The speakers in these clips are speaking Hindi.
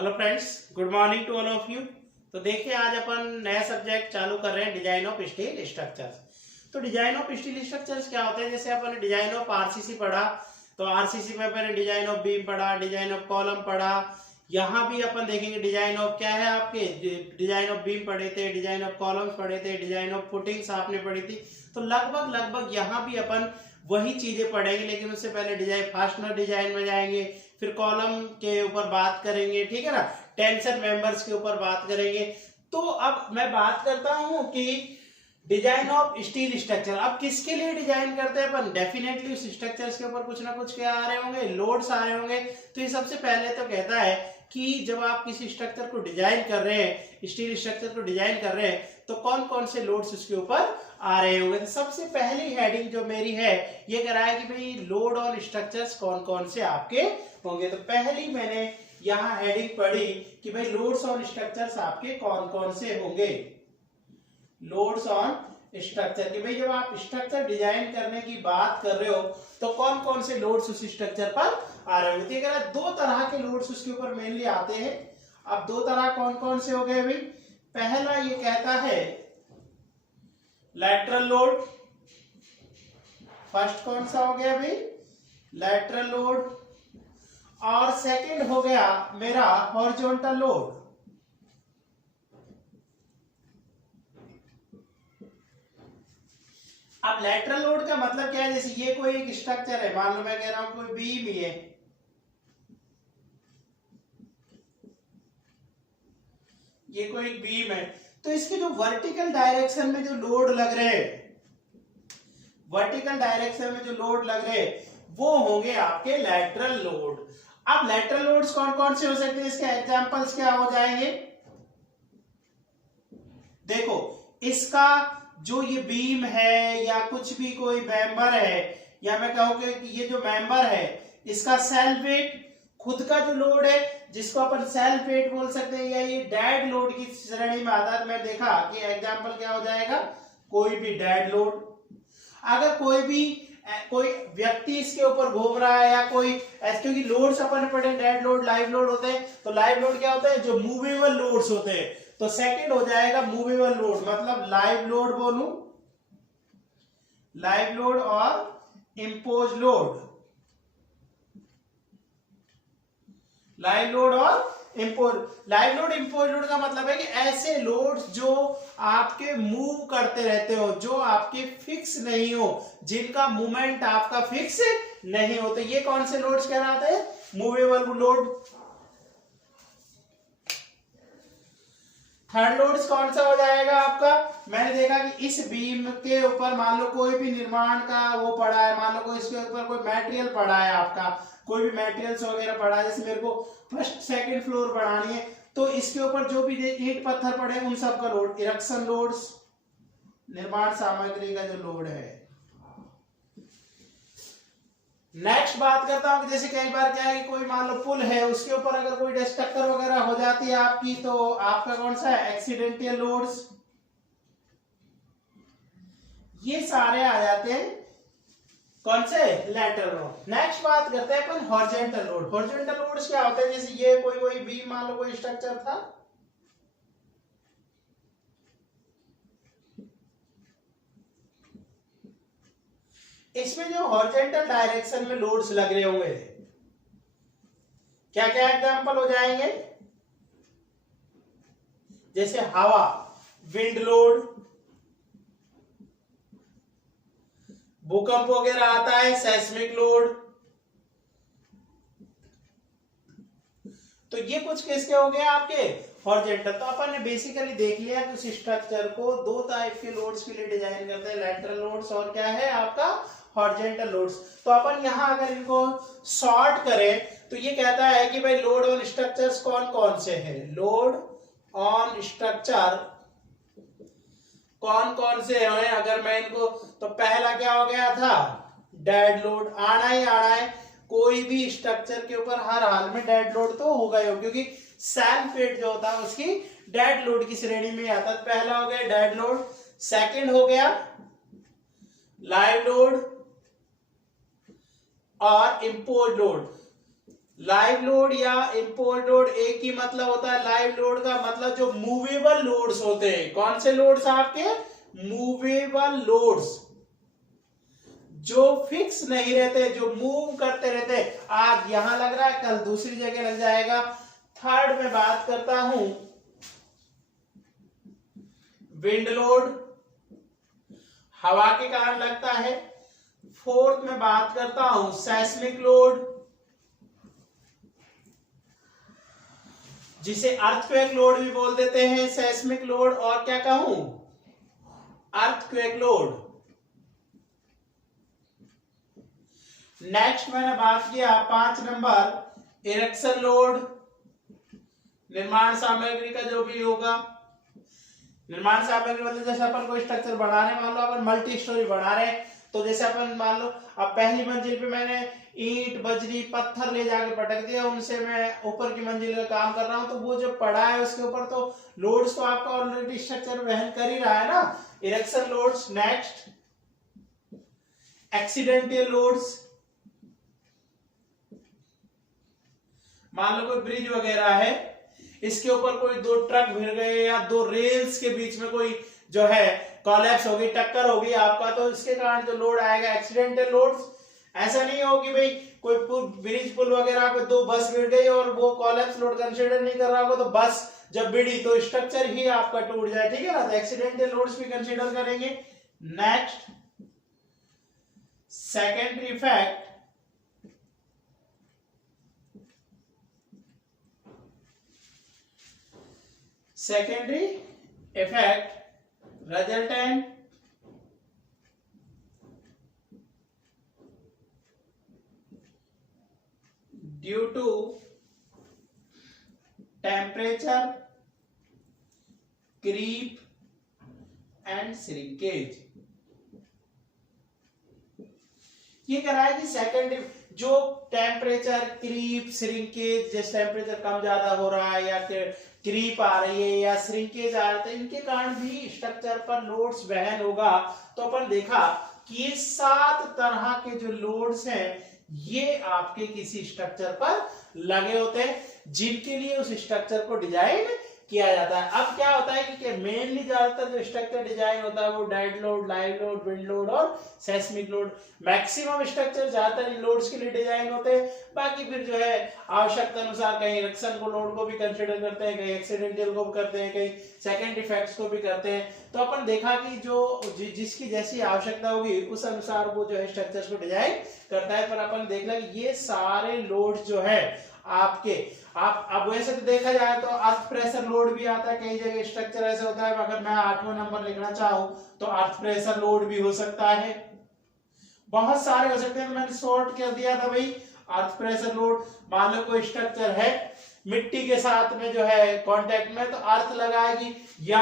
Hello friends, good morning to all of you. तो देखिए, आज अपन नया सब्जेक्ट चालू कर रहे हैं, डिजाइन ऑफ स्टील स्ट्रक्चर्स। तो डिजाइन ऑफ स्टील स्ट्रक्चर्स क्या होते हैं? जैसे अपन ने डिजाइन ऑफ आरसीसी पढ़ा, तो आरसीसी में अपन ने डिजाइन ऑफ बीम पढ़ा, डिजाइन ऑफ कॉलम पढ़ा। यहाँ भी अपन देखेंगे डिजाइन ऑफ क्या है, आपके डिजाइन ऑफ बीम पढ़े थे, डिजाइन ऑफ कॉलम्स पढ़े थे, डिजाइन ऑफ फुटिंग्स आपने पढ़ी थी। तो लगभग यहाँ भी अपन वही चीजें पढ़ेंगे, लेकिन उससे पहले डिजाइन फास्टनर डिजाइन में जाएंगे, फिर कॉलम के ऊपर बात करेंगे, ठीक है ना, टेंशन मेंबर्स के ऊपर बात करेंगे। तो अब मैं बात करता हूं कि डिजाइन ऑफ स्टील स्ट्रक्चर। अब किसके लिए डिजाइन करते हैं अपन? डेफिनेटली उस स्ट्रक्चर्स के ऊपर कुछ ना कुछ क्या आ रहे होंगे, लोड्स आ रहे होंगे। तो ये सबसे पहले तो कहता है कि जब आप किसी स्ट्रक्चर को डिजाइन कर रहे हैं, स्टील स्ट्रक्चर को डिजाइन कर रहे हैं, तो कौन कौन से लोड्स उसके ऊपर आ रहे होंगे। तो सबसे पहली हेडिंग जो मेरी है ये कह रहा है कि भाई लोड ऑन स्ट्रक्चर्स कौन कौन से आपके होंगे। तो पहली मैंने यहाँ हेडिंग पढ़ी कि भाई लोड्स ऑन स्ट्रक्चर्स आपके कौन कौन से होंगे। लोड्स ऑन स्ट्रक्चर कि भाई जब आप स्ट्रक्चर डिजाइन करने की बात कर रहे हो तो कौन कौन से लोड्स उस स्ट्रक्चर पर आ रहे होंगे। तो ये दो तरह के लोड्स उसके ऊपर मेनली आते हैं। अब दो तरह कौन कौन से हो गए भाई? पहला ये कहता है लैटरल लोड। फर्स्ट कौन सा हो गया भाई? Lateral load. और सेकंड हो गया मेरा हॉरिजॉन्टल लोड। अब लैटरल लोड का मतलब क्या है? जैसे ये कोई एक स्ट्रक्चर है, मान लो मैं कह रहा हूं कोई बीम ही है, ये कोई एक बीम है, तो इसके जो वर्टिकल डायरेक्शन में जो लोड लग रहे हैं, वर्टिकल डायरेक्शन में जो लोड लग रहे हैं वो होंगे आपके लैटरल लोड। अब लैटरल लोड्स कौन कौन से हो सकते हैं, इसके एग्जांपल्स क्या हो जाएंगे? देखो, इसका जो ये बीम है या कुछ भी कोई मेंबर है, या मैं कहूंगा कि ये जो मेंबर है इसका सेल्फ वेट, खुद का जो लोड है जिसको अपन सेल्फ वेट बोल सकते हैं, या ये डेड लोड की श्रेणी में आता है। मैं देखा कि एग्जांपल क्या हो जाएगा, कोई भी डेड लोड। अगर कोई व्यक्ति इसके ऊपर घूम रहा है या कोई, क्योंकि लोड्स अपन पढ़े, डेड लोड, लाइव लोड होते हैं। तो लाइव लोड क्या होता है? जो मूवेबल लोड्स होते हैं। तो सेकंड हो जाएगा मूवेबल लोड, मतलब लाइव लोड बोलूं, लाइव लोड और इंपोज लोड। लाइव लोड और impose, live load impose load का मतलब है कि ऐसे लोड्स जो आपके मूव करते रहते हो, जो आपके फिक्स नहीं हो, जिनका मूवमेंट आपका फिक्स नहीं हो, तो ये कौन से लोड्स कहलाते हैं? Movable load. थर्ड लोड्स कौन सा हो जाएगा आपका? मैंने देखा कि इस बीम के ऊपर मान लो कोई भी निर्माण का वो पड़ा है, मान लो कोई इसके ऊपर कोई मटेरियल पड़ा है, आपका कोई भी मटेरियल्स वगैरह पड़ा है, जैसे मेरे को फर्स्ट सेकंड फ्लोर बनानी है, तो इसके ऊपर जो भी ईंट पत्थर पड़े उन सब का लोड, इरेक्शन लोड्स, निर्माण सामग्री का जो लोड है। नेक्स्ट बात करता हूं कि जैसे कई बार क्या है कि कोई मान लो पुल है, उसके ऊपर अगर कोई टक्कर वगैरह हो जाती है आपकी, तो आपका कौन सा है? Accidental loads. ये सारे आ जाते हैं कौन से? Lateral load. नेक्स्ट बात करते हैं अपन हॉरिजॉन्टल लोड। हॉरिजॉन्टल लोड्स क्या होते हैं? जैसे ये कोई बीम, मान लो कोई स्ट्रक्चर था, इसमें जो हॉरिजॉन्टल डायरेक्शन में लोड्स लग रहे होंगे, क्या क्या एग्जांपल हो जाएंगे? जैसे हवा, विंड लोड, भूकंप वगैरह आता है, सेस्मिक लोड। तो ये कुछ किसके हो गए आपके? हॉरिजॉन्टल। तो अपन ने बेसिकली देख लिया कि उस स्ट्रक्चर को दो टाइप के लोड्स के लिए डिजाइन करते हैं, लैटरल लोड्स और क्या है आपका? Horizontal loads. तो अपन यहां अगर इनको शॉर्ट करें तो ये कहता है कि भाई लोड ऑन स्ट्रक्चर्स कौन कौन से हैं। लोड ऑन स्ट्रक्चर कौन कौन से हैं? अगर मैं इनको, तो पहला क्या हो गया था? Dead load. आना ही आना है, कोई भी स्ट्रक्चर के ऊपर हर हाल में डेड लोड तो होगा ही, क्योंकि सेल्फ वेट जो होता है उसकी डेड लोड की श्रेणी में आता है। पहला हो गया डेड लोड। सेकंड हो गया लाइव लोड और इंपोज लोड। लाइव लोड या इम्पोज लोड एक ही मतलब होता है। लाइव लोड का मतलब जो मूवेबल लोड्स होते हैं। कौन से लोड्स आपके? मूवेबल लोड्स, जो फिक्स नहीं रहते, जो मूव करते रहते। आज यहां लग रहा है, कल दूसरी जगह लग जाएगा। थर्ड में बात करता हूं विंड लोड, हवा के कारण लगता है। फोर्थ में बात करता हूं सेस्मिक लोड, जिसे अर्थक्वेक लोड भी बोल देते हैं, सेस्मिक लोड। और क्या कहूं? Earthquake load. नेक्स्ट मैंने बात किया 5 नंबर इरेक्शन लोड, निर्माण सामग्री का जो भी होगा। निर्माण सामग्री मतलब जैसे अपन कोई स्ट्रक्चर बना रहे हैं, मान लो अपन मल्टी स्टोरी बना रहे हैं, तो जैसे अपन मान लो अब पहली मंजिल पे मैंने ईंट बजरी पत्थर ले जाके पटक दिया, उनसे मैं ऊपर की मंजिल का काम कर रहा हूं, तो वो जो पड़ा है उसके ऊपर तो लोड्स तो आपका ऑलरेडी स्ट्रक्चर वहन कर ही रहा है ना, erection loads. Next accidental loads, मान लो कोई ब्रिज वगैरह है, इसके ऊपर कोई 2 ट्रक भिड़ गए या 2 रेल्स के बीच में कोई जो है कोलैप्स होगी, टक्कर होगी आपका, तो इसके कारण जो लोड आएगा एक्सीडेंटल लोड्स। ऐसा नहीं हो कि भाई कोई ब्रिज पुल वगैरह पे 2 बस भिड़ गई और वो कोलैप्स लोड कंसीडर नहीं कर रहा होगा, तो बस जब भिड़ी तो स्ट्रक्चर ही आपका टूट जाए, ठीक है ना, तो एक्सीडेंटल लोड्स भी कंसीडर करेंगे। Next secondary effect, secondary effect resultant due to temperature creep and shrinkage। ये कह रहा है कि सेकेंडरी जो टेम्परेचर क्रीप श्रिंकेज, जैसे टेम्परेचर कम ज्यादा हो रहा है या क्रीप आ रही है या श्रिंकेज आ रहा है, इनके कारण भी स्ट्रक्चर पर लोड्स वहन होगा। तो अपन देखा कि ये 7 तरह के जो लोड्स हैं ये आपके किसी स्ट्रक्चर पर लगे होते हैं, जिनके लिए उस स्ट्रक्चर को डिजाइन किया जाता है। अब क्या होता है कि मेनली ज्यादातर जो स्ट्रक्चर डिजाइन होता है वो dead load, live load, wind load और सेस्मिक लोड, मैक्सिमम स्ट्रक्चर ज्यादातर इन लोड्स के लिए डिजाइन होते हैं। बाकी फिर जो है आवश्यकता अनुसार कहीं इरेक्शन को लोड को भी कंसीडर करते हैं, कहीं एक्सीडेंटल को भी करते हैं, कहीं सेकंड इफेक्ट्स को भी करते हैं। तो अपन देखा कि जो जिसकी जैसी आवश्यकता होगी उस अनुसार वो जो है स्ट्रक्चर्स को डिजाइन करता है। पर अपन देख लिया कि ये सारे लोड जो है आपके, आप अब वैसे तो देखा जाए तो अर्थ प्रेशर लोड भी आता है, कई जगह स्ट्रक्चर ऐसे होता है। अगर मैं 8वां नंबर लिखना चाहूं तो अर्थ प्रेशर लोड भी हो सकता है, बहुत सारे हो सकते हैं। तो मैंने शॉर्ट कर दिया था भाई अर्थ प्रेशर लोड। मान लो कोई स्ट्रक्चर है मिट्टी के साथ में जो है कांटेक्ट में, तो अर्थ लगाएगी, या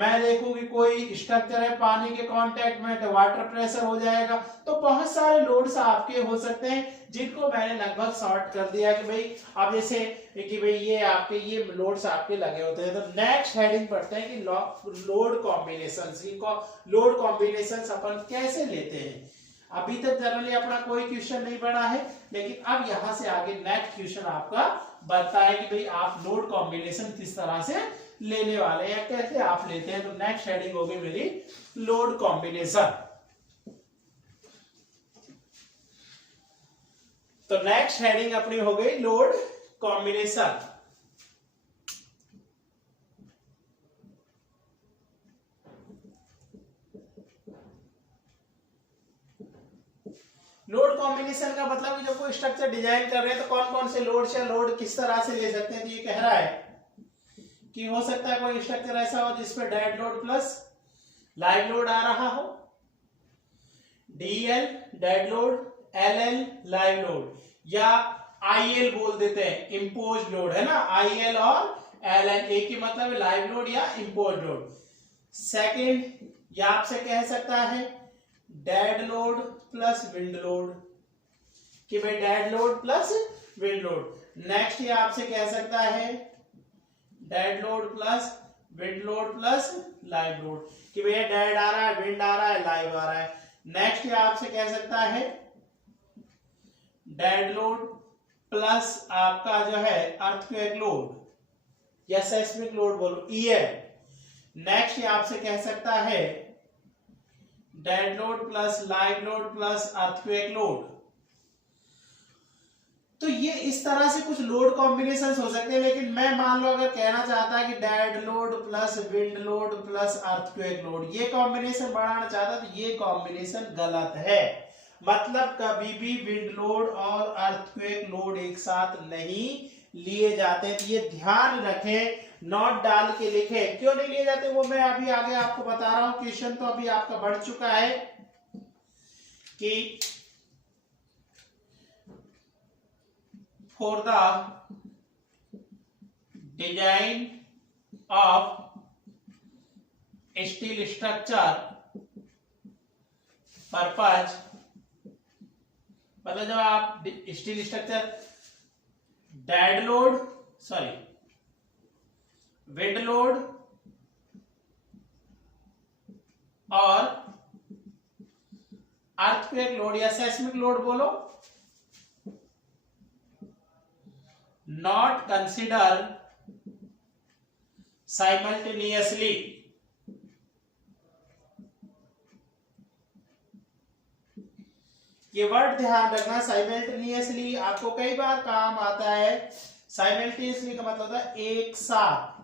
मैं देखूंगी कोई स्ट्रक्चर है पानी के कांटेक्ट में तो वाटर प्रेशर हो जाएगा। तो बहुत सारे लोड्स आपके हो सकते हैं जिनको मैंने लगभग शॉर्ट कर दिया कि भाई अब जैसे कि भाई ये आपके ये लोड्स आपके लगे होते हैं। तो नेक्स्ट हेडिंग पढ़ते हैं कि लोड कॉम्बिनेशंस। लोड कॉम्बिनेशंस अपन कैसे लेते हैं। अभी तक जनरली अपना कोई क्वेश्चन नहीं पढ़ा है, लेकिन अब यहां से आगे नेक्स्ट क्वेश्चन आपका बनता है कि भाई आप लोड कॉम्बिनेशन किस तरह से लेने वाले हैं, कैसे आप लेते हैं। तो नेक्स्ट हेडिंग होगी मेरी लोड कॉम्बिनेशन। तो नेक्स्ट हेडिंग अपनी हो गई लोड कॉम्बिनेशन। लोड कॉम्बिनेशन का मतलब कि जब कोई स्ट्रक्चर डिजाइन कर रहे हैं तो कौन कौन से लोड्स या लोड किस तरह से ले सकते हैं। तो ये कह रहा है कि हो सकता है कोई स्ट्रक्चर ऐसा हो जिसपे dead load plus live load आ रहा हो, DL dead load, LL live load, या आईएल बोल देते हैं इंपोज लोड, है ना। आईएल और एलएल एक ही मतलब है, लाइव लोड या इंपोज लोड। सेकंड या आपसे कह सकता है dead load plus wind load, कि भाई dead load plus wind load. Next ये आपसे कह सकता है dead load plus wind load plus live load, कि भैया डेड आ रहा है, विंड आ रहा है, लाइव आ रहा है। नेक्स्ट ये आपसे कह सकता है डेड लोड प्लस आपका जो है अर्थक्वेक लोड या सेस्मिक लोड बोलो EM। नेक्स्ट ये आपसे कह सकता है dead load plus live load plus earthquake load. तो ये इस तरह से कुछ लोड कॉम्बिनेशन हो सकते हैं, लेकिन मैं मान लो अगर कहना चाहता है कि dead load plus wind load plus earthquake load, ये कॉम्बिनेशन बढ़ाना चाहता तो ये कॉम्बिनेशन गलत है। मतलब कभी भी विंड लोड और अर्थक्वेक लोड एक साथ नहीं लिए जाते, तो ये ध्यान रखें, नोट डाल के लिखें। क्यों नहीं लिए जाते वो मैं अभी आगे आपको बता रहा हूं। क्वेश्चन तो अभी आपका बढ़ चुका है कि for the design of steel structure purpose, मतलब जब आप steel structure dead load wind load और अर्थक्वेक लोड या सेस्मिक लोड बोलो, not consider simultaneously, ये वर्ड ध्यान रखना। साइमल्टेनियसली आपको कई बार काम आता है। साइमल्टेनियसली का मतलब होता है एक साथ,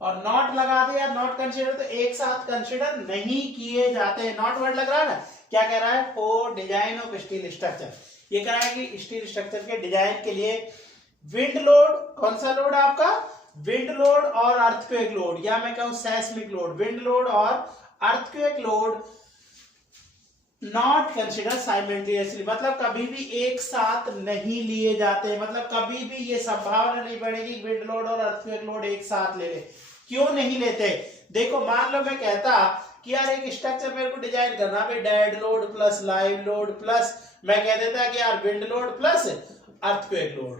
और नॉट लगा दिया नॉट कंसीडर, तो एक साथ कंसीडर नहीं किए जाते। नॉट वर्ड लग रहा है ना, क्या कह रहा है, for design of steel structure, ये कह रहा है कि स्टील स्ट्रक्चर के डिजाइन के लिए विंड लोड, कौन सा लोड आपका, विंड लोड और अर्थक्वेक लोड, या मैं कहूं सेस्मिक लोड, विंड लोड और earthquake load not consider simultaneously, मतलब कभी भी एक साथ नहीं लिए जाते। मतलब कभी भी ये संभावना नहीं बढ़ेगी विंड लोड और अर्थक्वेक लोड एक साथ ले ले। क्यों नहीं लेते, देखो मान लो मैं कहता कि यार एक स्ट्रक्चर मेरे को डिजाइन करना है, dead load plus live load plus मैं कह देता कि यार wind load plus earthquake load.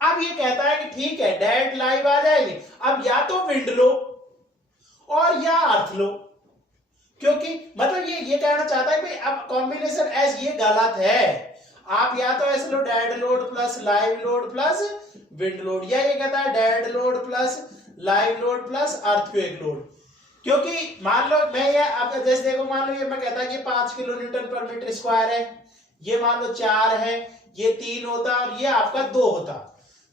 अब ये कहता है कि ठीक है डेड लाइव आ जाएगी, अब या तो विंड लो और या अर्थ लो, क्योंकि मतलब ये कहना चाहता है कि अब कॉम्बिनेशन एस ये गलत है। आप या तो ऐसे लो dead load plus live load plus wind load, या ये कहता है dead load plus live load plus earthquake load. क्योंकि मान लो मैं ये आपका जैसे देखो, मान लो ये मैं कहता कि 5 किलो न्यूटन पर मीटर स्क्वायर है, ये मान लो 4 है, ये 3 होता और ये आपका 2 होता,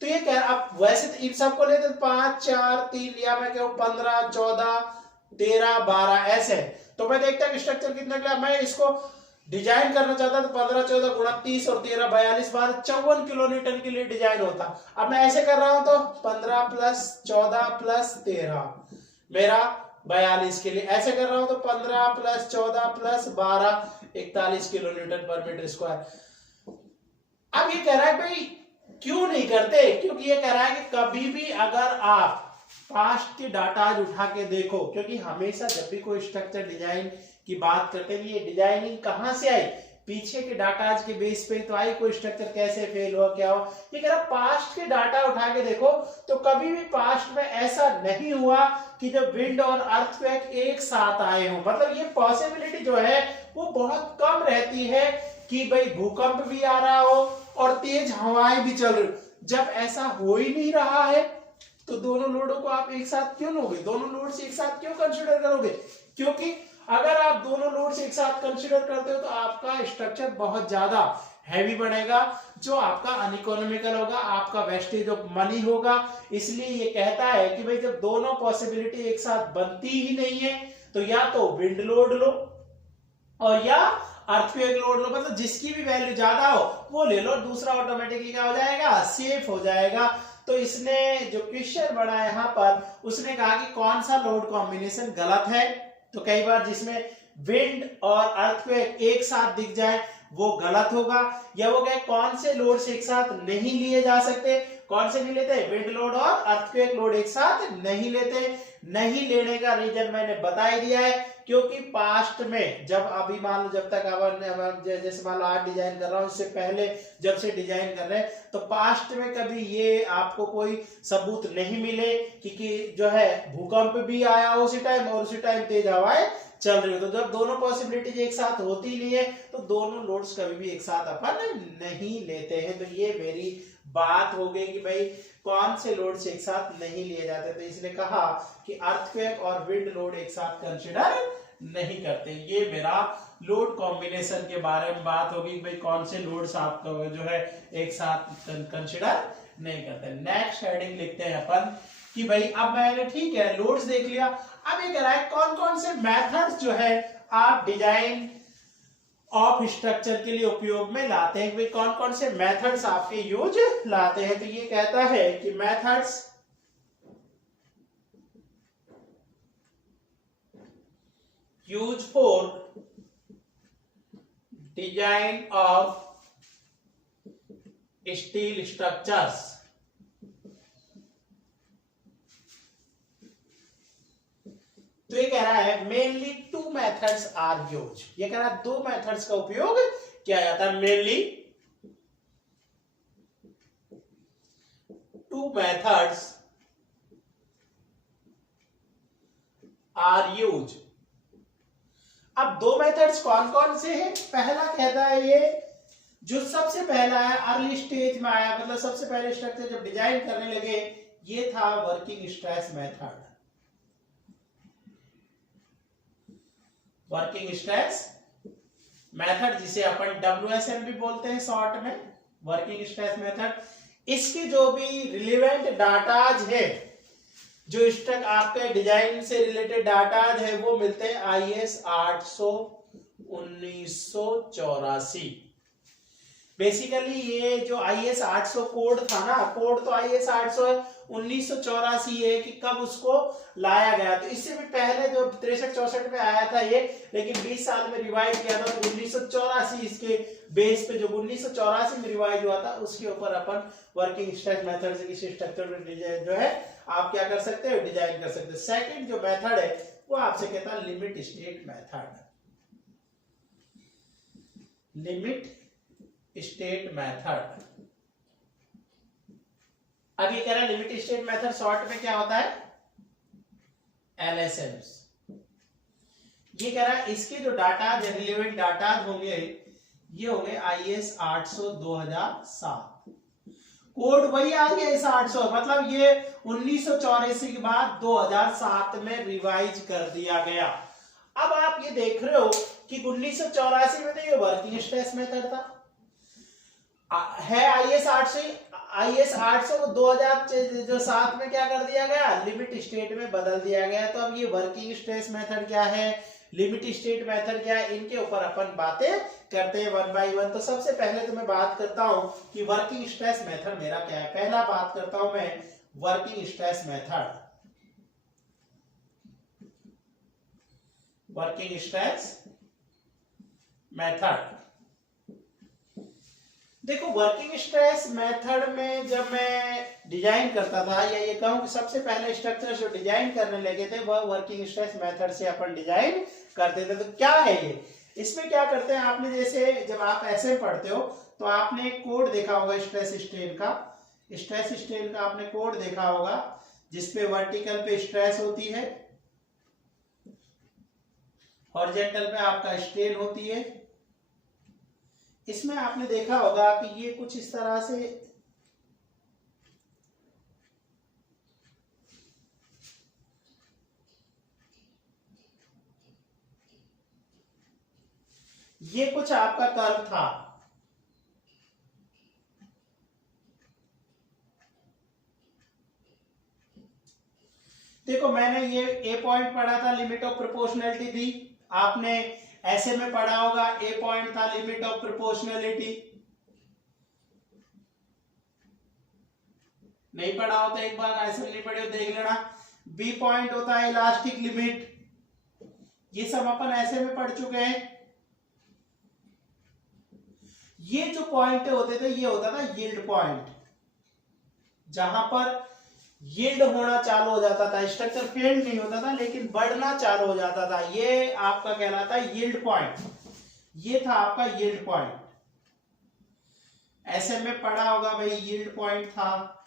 तो ये कह आप वैसे तो इन सबको लेते 5 4 3 या मैं कहूं 15 14 13 12 ऐसे, तो मैं देखता कि स्ट्रक्चर कितना निकला। मैं इसको डिजाइन करना चाहता तो 15 14 गुणा 30 और 13 42 12 54 किलो न्यूटन के लिए डिजाइन होता। अब मैं ऐसे कर रहा हूं तो 15 प्लस 14 प्लस 13 मेरा 42 के लिए, ऐसे कर रहा हूं तो 15 प्लस 14 प्लस 12 41 किलो न्यूटन पर मीटर स्क्वायर। अब ये कह रहा है भाई क्यों नहीं करते, क्योंकि ये कह रहा है कि कभी भी अगर आप पास्ट के डाटा उठा के देखो, क्योंकि हमेशा जब भी कोई स्ट्रक्चर डिजाइन की बात करते हैं ये डिजाइनिंग कहां से आई, पीछे के डाटा के बेस पे तो आई, कोई स्ट्रक्चर कैसे फेल हुआ क्या हुआ। ये कह रहा पास्ट के डाटा उठा के देखो तो कभी भी पास्ट में ऐसा नहीं हुआ कि जब विंड और अर्थक्वेक एक साथ आए हो। मतलब ये पॉसिबिलिटी जो है वो बहुत कम रहती है कि भाई भूकंप भी आ रहा हो और तेज हवाएं भी चल रही। जब ऐसा हो ही नहीं रहा है तो दोनों लोडों को आप एक साथ क्यों लोगे, दोनों लोड से एक साथ क्यों कंसीडर करोगे, क्योंकि अगर आप दोनों लोड से एक साथ कंसीडर करते हो तो आपका स्ट्रक्चर बहुत ज्यादा हैवी बनेगा, जो आपका अनइकोनॉमिकल होगा, आपका वेस्टेज ऑफ मनी होगा। इसलिए ये कहता है कि भाई जब दोनों पॉसिबिलिटी एक साथ बनती ही नहीं है तो या तो विंड लोड लो और या अर्थक्वेक लोड लो, मतलब जिसकी भी वैल्यू ज्यादा हो वो ले लो, दूसरा ऑटोमेटिकली क्या हो जाएगा, सेफ हो जाएगा। तो इसने जो क्वेश्चन बना यहाँ पर उसने कहा कि कौन सा लोड कॉम्बिनेशन गलत है, तो कई बार जिसमें विंड और अर्थक्वेक एक साथ दिख जाए वो गलत होगा, या वो कहे कौन से लोड से एक साथ नहीं लिए जा सकते, कौन से नहीं लेते, विंड लोड और अर्थक्वेक लोड एक साथ नहीं लेते। नहीं लेने का रीजन मैंने बता ही दिया है, क्योंकि पास्ट में जब अभी मान लो जब तक अब जैसे मान लो आज डिजाइन कर रहा हूं, इससे पहले जब से डिजाइन कर रहे हैं तो पास्ट में कभी ये आपको कोई सबूत नहीं मिले कि जो है भूकंप भी आया उसी टाइम और उसी टाइम तेज हवाएं चल रही हो। तो जब दोनों पॉसिबिलिटीज एक साथ होती नहीं है तो दोनों लोड्स कभी भी एक साथ अपन नहीं लेते हैं। तो ये मेरी बात हो गई कि भाई कौन से लोड्स एक साथ नहीं लिए जाते। तो इसलिए कहा कि अर्थक्वेक और विंड लोड एक साथ कंसिडर नहीं करते। ये मेरा लोड कॉम्बिनेशन के बारे में बात होगी, भाई कौन से लोड्स आपका जो है एक साथ कंसिडर नहीं करते। नेक्स्ट हेडिंग लिखते हैं अपन कि भाई अब मैंने ठीक है लोड्स देख लिया, अब ये कह रहा है कौन कौन से मेथड्स जो है आप डिजाइन ऑफ स्ट्रक्चर के लिए उपयोग में लाते हैं। भाई कौन कौन से मेथड्स आपके यूज लाते हैं। तो ये कहता है कि methods use for design of steel structures. तो ये कह रहा है mainly two methods are use. ये कह रहा है दो मेथड्स का उपयोग किया जाता है। Mainly two methods are use. अब दो मेथड्स कौन कौन से हैं। पहला कहता है ये जो सबसे पहला है अर्ली स्टेज में आया, मतलब सबसे पहले स्ट्रक्चर जब डिजाइन करने लगे, ये था working stress method. Working stress method जिसे अपन WSM भी बोलते हैं शॉर्ट में, वर्किंग स्ट्रेस मेथड। इसके जो भी रिलेवेंट डाटाज है, जो स्ट्रक आपके डिजाइन से रिलेटेड डाटाज है, वो मिलते हैं IS 800 1984। बेसिकली ये जो IS 800 कोड था ना, कोड तो IS 800 1984 है कि कब उसको लाया गया। तो इससे भी पहले जो 63-64 में आया था ये, लेकिन 20 साल में रिवाइज किया था। तो 1984 इसके बेस पे जो 1984 में रिवाइज हुआ था उसके ऊपर अपन वर्किंग स्ट्रेस मेथड से किसी स्ट्रक्चर जो है आप क्या कर सकते हो, डिजाइन कर सकते हो। सेकंड जो मेथड है वो आपसे कहता है limit state method. Limit state method. अब ये कह रहा है लिमिट स्टेट मेथड शॉर्ट में क्या होता है, LSMs। ये कह रहा है इसके जो डाटा रिलेवेंट डाटा होंगे ये होंगे IS 800 2007। कोड वही आ गया IS 800, मतलब ये 1984 के बाद 2007 में रिवाइज कर दिया गया। अब आप ये देख रहे हो कि 1984 में तो ये वर्किंग स्ट्रेस मेथड था, है IS 800 को 2007 में क्या कर दिया गया, लिमिट स्टेट में बदल दिया गया। तो अब ये वर्किंग स्ट्रेस मेथड क्या है, लिमिट स्टेट मेथड क्या है, इनके ऊपर अपन बातें करते हैं वन बाय वन। तो सबसे पहले तो मैं बात करता हूं कि वर्किंग स्ट्रेस मेथड मेरा क्या है। पहला बात करता हूं मैं working stress method. Working stress method देखो, वर्किंग स्ट्रेस मेथड में जब मैं डिजाइन करता था, या ये कहूं कि सबसे पहले स्ट्रक्चर जो डिजाइन करने लगे थे वह वर्किंग स्ट्रेस मेथड से अपन डिजाइन करते थे। तो क्या है ये, इसमें क्या करते हैं, आपने जैसे जब आप ऐसे पढ़ते हो तो आपने कोड देखा होगा स्ट्रेस स्ट्रेन का। स्ट्रेस स्ट्रेन का आपने कोड देखा होगा जिसपे वर्टिकल पे स्ट्रेस होती है, हॉरिजॉन्टल पे आपका स्ट्रेन होती है। इसमें आपने देखा होगा कि ये कुछ इस तरह से ये कुछ आपका कर्व था। देखो मैंने ये ए पॉइंट पढ़ा था, लिमिट ऑफ प्रोपोर्शनैलिटी थी। आपने ऐसे में पढ़ा होगा ए पॉइंट था लिमिट ऑफ प्रोपोर्शनैलिटी। नहीं पढ़ा होता एक बार, ऐसे नहीं पढ़े हो देख लेना। बी पॉइंट होता है इलास्टिक लिमिट, ये सब अपन ऐसे में पढ़ चुके हैं। ये जो पॉइंट होते थे ये होता था यील्ड पॉइंट, जहां पर यील्ड होना चालू हो जाता था, स्ट्रक्चर फेल नहीं होता था लेकिन बढ़ना चालू हो जाता था। ये आपका कहलाता है यील्ड पॉइंट। ये था आपका यील्ड पॉइंट। ऐसे में पढ़ा होगा भाई, यील्ड पॉइंट था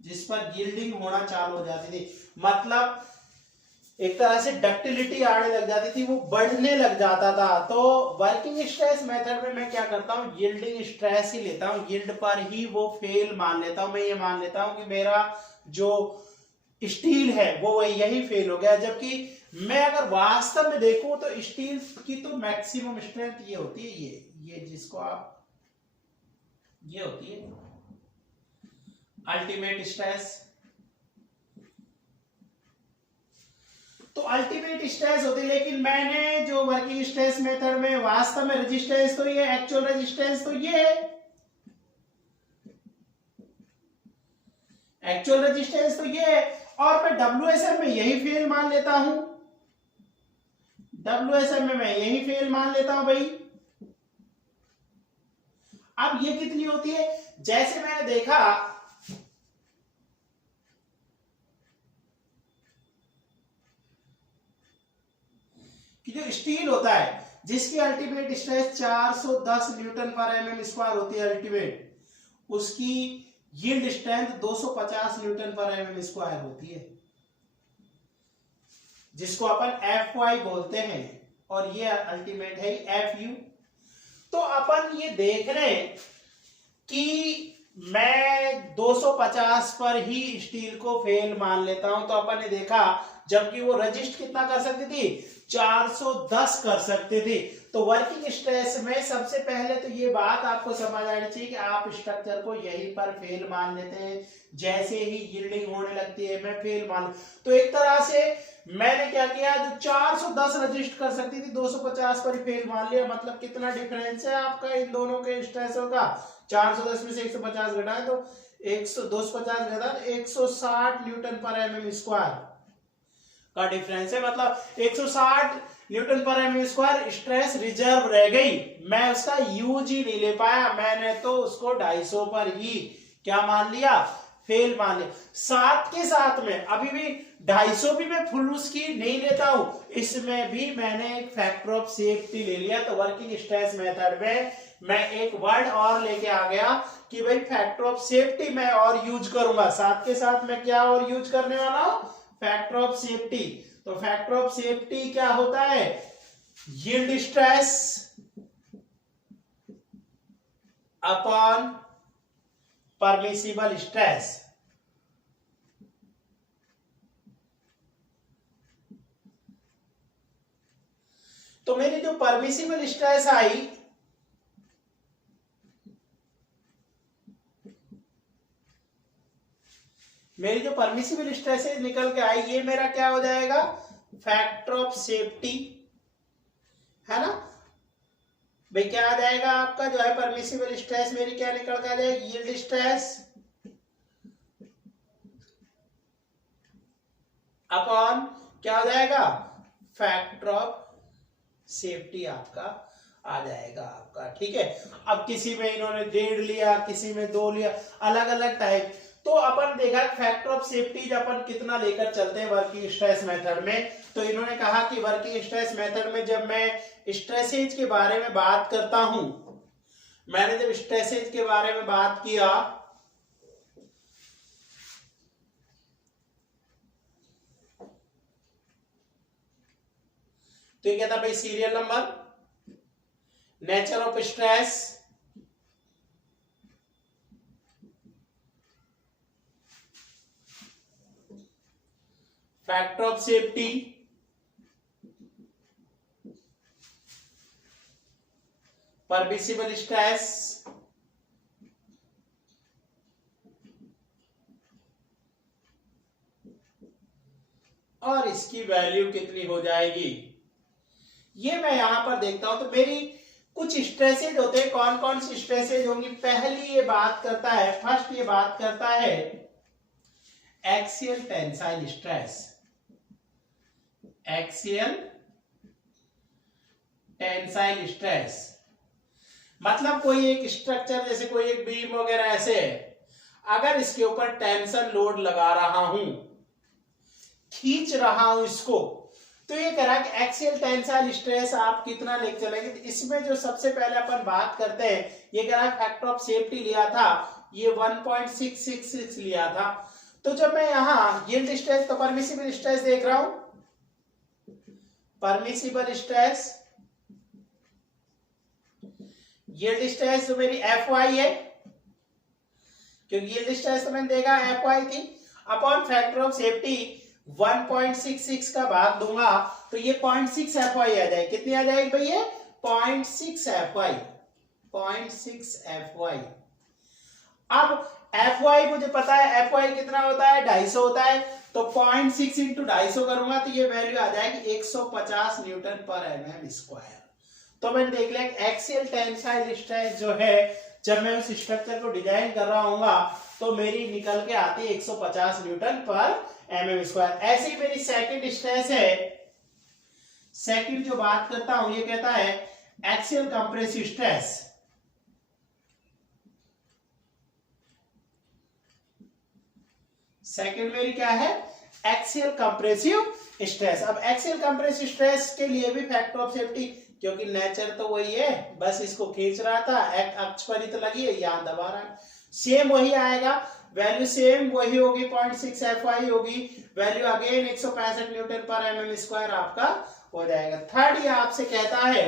जिस पर यील्डिंग होना चालू हो जाती थी। मतलब एक तरह से डक्टिलिटी आने लग जाती थी, वो बढ़ने लग जाता था। तो वर्किंग स्ट्रेस मेथड में मैं क्या करता हूँ, यील्डिंग स्ट्रेस ही लेता हूँ, यील्ड पर ही वो फेल मान लेता हूँ। मैं ये मान लेता हूँ कि मेरा जो स्टील है वो यही फेल हो गया। जबकि मैं अगर वास्तव में देखूं तो स्टील की तो मैक्सिमम स्ट्रेंथ ये होती है, ये जिसको आप ये होती है अल्टीमेट स्ट्रेस। तो अल्टीमेट स्ट्रेस होती है, लेकिन मैंने जो वर्किंग स्ट्रेस मेथड में वास्तव में रेजिस्टेंस तो ये, एक्चुअल रेजिस्टेंस तो ये है, एक्चुअल रेजिस्टेंस तो ये है, और मैं WSM में यही फेल मान लेता हूं, WSM में मैं यही फेल मान लेता हूं भाई। अब ये कितनी होती है, जैसे मैंने देखा कि जो स्टील होता है जिसकी अल्टीमेट स्ट्रेस 410 न्यूटन पर एमएम स्क्वायर होती है अल्टीमेट, उसकी यील्ड स्ट्रेंथ 250 न्यूटन पर एमएम स्क्वायर होती है, जिसको अपन FY बोलते हैं, और ये अल्टीमेट है FU। तो अपन ये देख रहे हैं कि मैं 250 पर ही स्टील को फेल मान लेता हूं। तो अपन ने देखा जबकि वो रजिस्ट कितना कर सकती थी, 410 कर सकते थे। तो वर्किंग स्ट्रेस में सबसे पहले तो ये बात आपको समझ आनी चाहिए कि आप स्ट्रक्चर को यहीं पर फेल मान लेते हैं, जैसे ही यील्डिंग होने लगती है मैं फेल मान। तो एक तरह से मैंने क्या किया, जो 410 रजिस्ट कर सकती थी 250 पर ही फेल मान लिया। मतलब कितना डिफरेंस है आपका इन दोनों के स्ट्रेसों का, 410 में से 150 घटाए तो 250 घटा 160 न्यूटन पर एमएम स्क्वायर का डिफरेंस है। मतलब 160 न्यूटन पर एमएम स्क्वायर स्ट्रेस रिजर्व रह गई, मैं उसका यूज ही नहीं ले पाया, मैंने तो उसको 250 पर ही क्या मान लिया, फेल मान लिया। साथ के साथ में अभी भी 250 भी मैं फुल उसकी नहीं लेता हूं, इसमें भी मैंने एक फैक्टर ऑफ सेफ्टी ले लिया। तो वर्किंग स्ट्रेस मेथड में मैं एक वर्ड और लेके आ गया कि भाई फैक्टर ऑफ सेफ्टी मैं और यूज करूंगा। साथ के साथ मैं क्या और यूज करने वाला हूं, फैक्टर ऑफ सेफ्टी। तो फैक्टर ऑफ सेफ्टी क्या होता है, yield stress upon permissible stress. तो मेरी जो परमिसिबल स्ट्रेस आई, मेरी जो परमिसिबल स्ट्रेसेस निकल के आई, ये मेरा क्या हो जाएगा, फैक्टर ऑफ सेफ्टी, है ना भाई। क्या आ जाएगा आपका जो है परमिसिबल स्ट्रेस, मेरी क्या निकल के आ जाएगी, यील्ड स्ट्रेस अपॉन क्या हो जाएगा, फैक्टर ऑफ सेफ्टी आपका आ जाएगा आपका। ठीक है, अब किसी में इन्होंने 1.5 लिया, किसी में 2 लिया, अलग अलग टाइप। तो अपन देखा फैक्टर ऑफ सेफ्टी अपन कितना लेकर चलते हैं वर्किंग स्ट्रेस मेथड में। तो इन्होंने कहा कि वर्किंग स्ट्रेस मेथड में जब मैं स्ट्रेसेज के बारे में बात करता हूं, मैंने जब स्ट्रेसेज के बारे में बात किया तो ये क्या था भाई, serial number, nature of stress, factor of safety, permissible stress, और इसकी वैल्यू कितनी हो जाएगी, ये मैं यहां पर देखता हूं। तो मेरी कुछ स्ट्रेसेज होते हैं, कौन कौन सी स्ट्रेसेज होंगी। पहली ये बात करता है, फर्स्ट ये बात करता है axial tensile stress, axial tensile stress. मतलब कोई एक स्ट्रक्चर, जैसे कोई एक बीम वगैरह ऐसे है, अगर इसके ऊपर टेंशन लोड लगा रहा हूं, खींच रहा हूं इसको, तो ये कह रहा है कि एक्सियल टेंसाइल स्ट्रेस आप कितना लेके चलेंगे। तो इसमें जो सबसे पहले अपन बात करते हैं, ये कह रहा है फैक्टर ऑफ सेफ्टी लिया था, ये 1.666 लिया था। तो जब मैं यहाँ यील्ड स्ट्रेस तो परमिसिबल स्ट्रेस देख रहा हूं, परमिसिबल स्ट्रेस, यील्ड स्ट्रेस जो मेरी Fy है, क्योंकि यील्ड स्ट्रेस तो मैंने देखा Fy थी, अपॉन फैक्टर ऑफ सेफ्टी 1.66 का भाग दूंगा तो ये 0.6 Fy आ जाएगी। कितनी आ जाएगी भाई ये? 0.6 Fy, 0.6 Fy। अब Fy मुझे पता है, Fy कितना होता है? 250 होता है, तो 0.6 इंटू 250 करूंगा तो ये वैल्यू आ जाएगी 150 न्यूटन पर mm स्क्वायर। तो मैंने देख लिया एक्सियल टेंसाइल स्ट्रेस जो है, जब मैं उस स्ट्रक्चर को डिजाइन कर रहा हूँ तो मेरी निकल के आती है 150 न्यूटन पर mm स्क्वायर। ऐसी मेरी सेकंड स्ट्रेस है, सेकंड जो बात करता हूं ये कहता है एक्सियल कंप्रेसिव स्ट्रेस। सेकंड मेरी क्या है? Axial compressive stress. अब एक्सियल कंप्रेसिव स्ट्रेस के लिए भी फैक्टर ऑफ सेफ्टी, क्योंकि नेचर तो वही है, बस इसको खींच रहा था, अक्ष पर ही तो लगी है, यहां दबा रहा है, सेम वही आएगा, वैल्यू सेम वही होगी, 0.6 Fy होगी, वैल्यू अगेन 165 न्यूटन पर mm स्क्वायर आपका हो जाएगा। थर्ड ये आपसे कहता है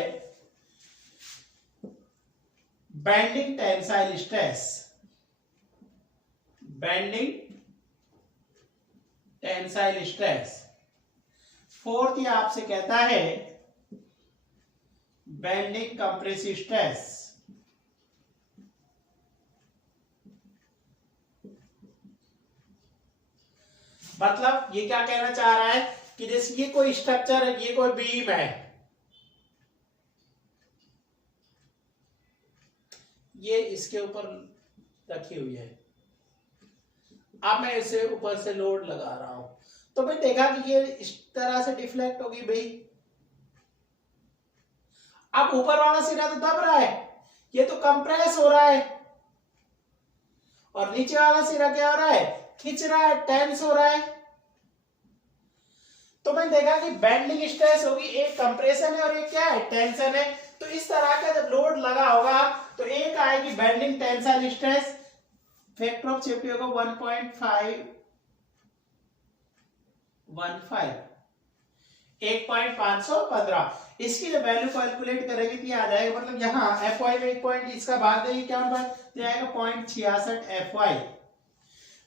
bending tensile stress, bending tensile stress. Fourth ये आपसे कहता है बेंडिंग कंप्रेसिव स्ट्रेस। मतलब ये क्या कहना चाह रहा है कि जैसे ये कोई स्ट्रक्चर है, ये कोई बीम है, ये इसके ऊपर रखी हुई है, अब मैं इसे ऊपर से लोड लगा रहा हूं तो मैं देखा कि ये इस तरह से डिफ्लेक्ट होगी भाई। अब ऊपर वाला सिरा तो दब रहा है, ये तो कंप्रेस हो रहा है, और नीचे वाला सिरा क्या हो रहा है? खिंच रहा है, टेंस हो रहा है। तो मैंने देखा कि बेंडिंग स्ट्रेस होगी, एक कंप्रेशन है और एक क्या है? टेंशन है। तो इस तरह का जब लोड लगा होगा तो एक आएगी bending tensile stress, factor of safety होगा 1.515, 1.515। इसकी जब वैल्यू कैलकुलेट करेंगे तो आ जाएगा, मतलब यहाँ Fy में एक पॉइंट इसका भाग देंगे क्या होगा? तो आएगा 0.66 Fy,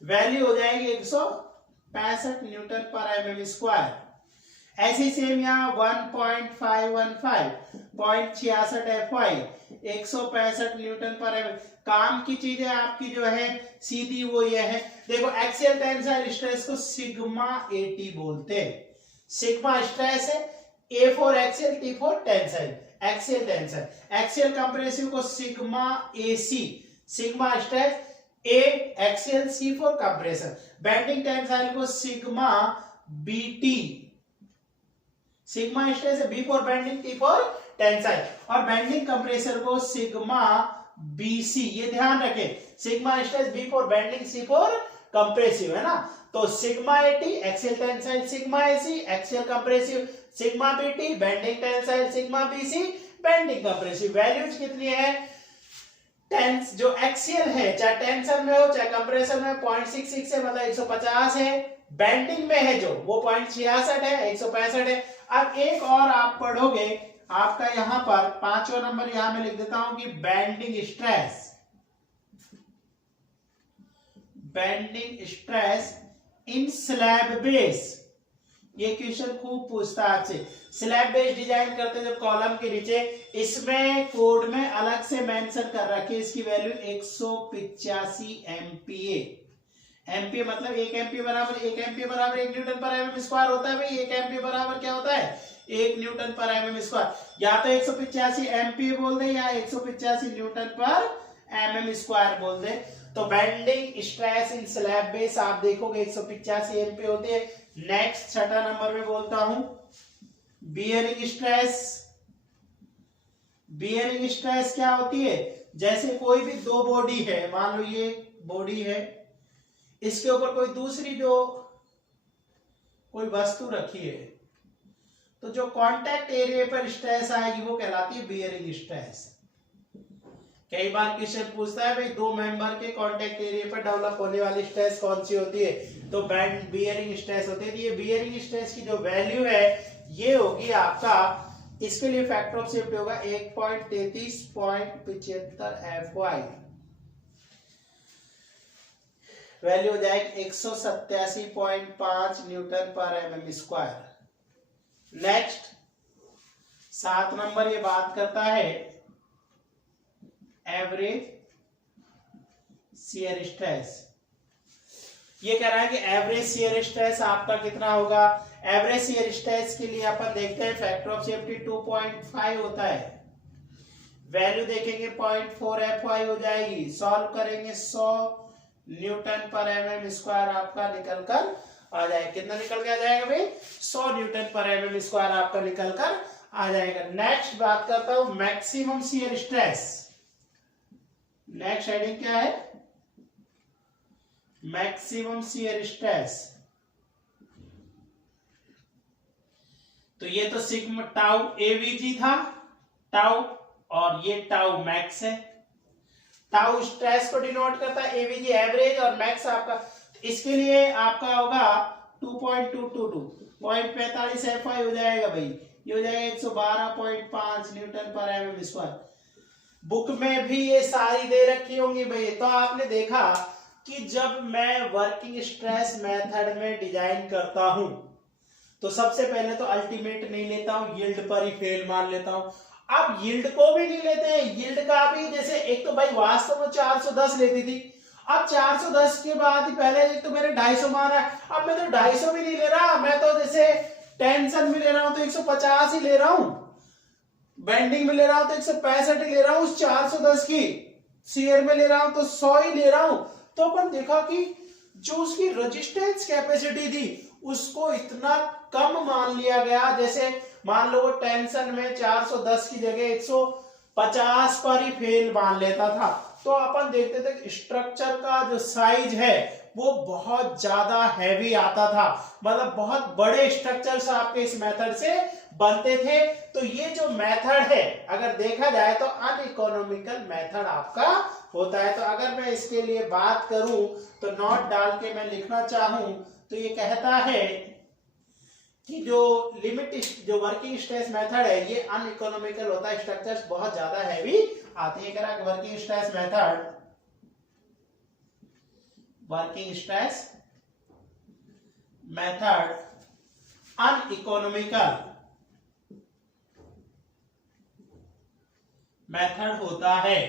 वैल्यू हो जाएगी 165 न्यूटन पर mm स्क्वायर। ऐसी सेम यहाँ 1.515, 0.66 Fy, 165 न्यूटन पर mm। काम की चीजें आपकी जो है सीधी वो ये है, देखो एक्सियल टेंसाइल स्ट्रेस को सिग्मा AT बोलते हैं। सिग्मा स्ट्रेस है, A for axial, T for tensile, axial tensile. Axial compressive को sigma AC, sigma stress, A axial, C for compression. Bending tensile को सिग्मा BT, सिग्मा स्ट्रेस है, B for bending, T for tensile. और बेंडिंग कंप्रेसर को सिग्मा BC, ये ध्यान रखें, sigma stress, B for bending, C for compressive, है ना। तो sigma AT axial tensile, sigma AC axial compressive, sigma BT bending tensile, sigma BC bending compressive. Values कितनी है? टेंस जो एक्सियल है, चाहे टेंशन में हो चाहे कंप्रेशन में, 0.66 है, मतलब 150 है। बेंडिंग में है जो, वो 0.66 है, 165 है। अब एक और आप पढ़ोगे, आपका यहां पर 5वां नंबर यहां मैं लिख देता हूं कि bending stress, bending stress in slab base. ये क्वेश्चन खूब पूछता है आपसे, स्लैब बेस डिजाइन करते हैं जब कॉलम के नीचे, इसमें कोड में अलग से मेंशन कर रखी है, इसकी वैल्यू 185 MPa। एमपीए मतलब 1 एमपीए बराबर 1 न्यूटन पर एमएम स्क्वायर होता है भाई। 1 एमपीए बराबर क्या होता है? 1 न्यूटन पर एमएम स्क्वायर। या तो 185 एमपीए बोल दे या 185 न्यूटन पर एमएम स्क्वायर बोल दे। तो bending stress in slab base आप देखोगे 185 एमपीए होती है। नेक्स्ट 6 नंबर में बोलता हूं बियरिंग स्ट्रेस। बियरिंग स्ट्रेस क्या होती है? जैसे कोई भी दो बॉडी है, मान लो ये बॉडी है, इसके ऊपर कोई दूसरी जो कोई वस्तु रखी है, तो जो कांटेक्ट एरिया पर स्ट्रेस आएगी वो कहलाती है बियरिंग स्ट्रेस। कई बार क्वेश्चन पूछता है भाई दो मेंबर के कांटेक्ट एरिया पर डेवलप होने वाली स्ट्रेस कौन सी होती है, तो बैंड बियरिंग स्ट्रेस होती है। तो ये बियरिंग स्ट्रेस की जो वैल्यू है ये होगी आपका, इसके लिए फैक्टर ऑफ सेफ्टी होगा 1.33.75 FY, वैल्यू हो जाएगी 187.5 न्यूटन पर mm स्क्वायर। नेक्स्ट 7 नंबर ये बात करता है एवरेज शियर स्ट्रेस। ये कह रहा है कि एवरेज शियर स्ट्रेस आपका कितना होगा। एवरेज शियर स्ट्रेस के लिए अपन देखते हैं फैक्टर ऑफ सेफ्टी 2.5 होता है, वैल्यू देखेंगे 0.4 FY हो जाएगी, सॉल्व करेंगे 100 न्यूटन पर mm स्क्वायर आपका निकल कर आ जाएगा। कितना निकल के आ जाएगा भाई, 100 न्यूटन पर mm स्क्वायर आपका निकल कर आ जाएगा। नेक्स्ट बात करता हूं maximum shear stress. Next heading क्या है, मैक्सिमम शियर स्ट्रेस। तो ये तो सिग्मा टाउ एवीजी था, टाउ, और ये टाउ मैक्स है। टाउ स्ट्रेस को डिनोट करता है, एवीजी एवरेज, और मैक्स आपका, इसके लिए आपका होगा 2.222 0.45 FY हो जाएगा भाई, ये हो जाएगा 112.5 न्यूटन पर mm स्क्वायर। बुक में भी ये सारी दे रखी होंगी भाई। तो आपने देखा कि जब मैं वर्किंग स्ट्रेस मेथड में डिजाइन करता हूं तो सबसे पहले तो अल्टीमेट नहीं लेता हूं, यील्ड पर ही फेल मान लेता हूं। अब यील्ड को भी नहीं लेते हैं, यील्ड का भी जैसे एक तो भाई वास्तव में 410 लेती थी, अब 410 के बाद ही पहले एक तो मैंने 250 मारा है, अब मैं तो 250 भी नहीं ले रहा, मैं तो जैसे टेंशन में ले रहा हूं तो 150 ही ले रहा हूं, बेंडिंग में ले रहा हूं तो 165 ही ले रहा हूं, उस 410 की शेयर में ले रहा हूं तो 100 ही ले रहा हूं। तो अपन देखा कि जो उसकी रेजिस्टेंस कैपेसिटी थी उसको इतना कम मान लिया गया, जैसे मान लो वो टेंशन में 410 की जगह 150 पर ही फेल मान लेता था। तो अपन देखते थे कि स्ट्रक्चर का जो साइज है वो बहुत ज्यादा हैवी आता था, मतलब बहुत बड़े स्ट्रक्चर्स आपके इस मेथड से बनते थे। तो ये जो मेथड है अगर देखा जाए तो अनइकोनॉमिकल मेथड आपका होता है। तो अगर मैं इसके लिए बात करूं तो नोट डाल के मैं लिखना चाहूं तो ये कहता है कि जो जो वर्किंग स्ट्रेस मेथड है ये अनइकोनॉमिकल होता है, स्ट्रक्चर्स बहुत ज्यादा हैवी आते हैं। अगर working stress method uneconomical method होता है,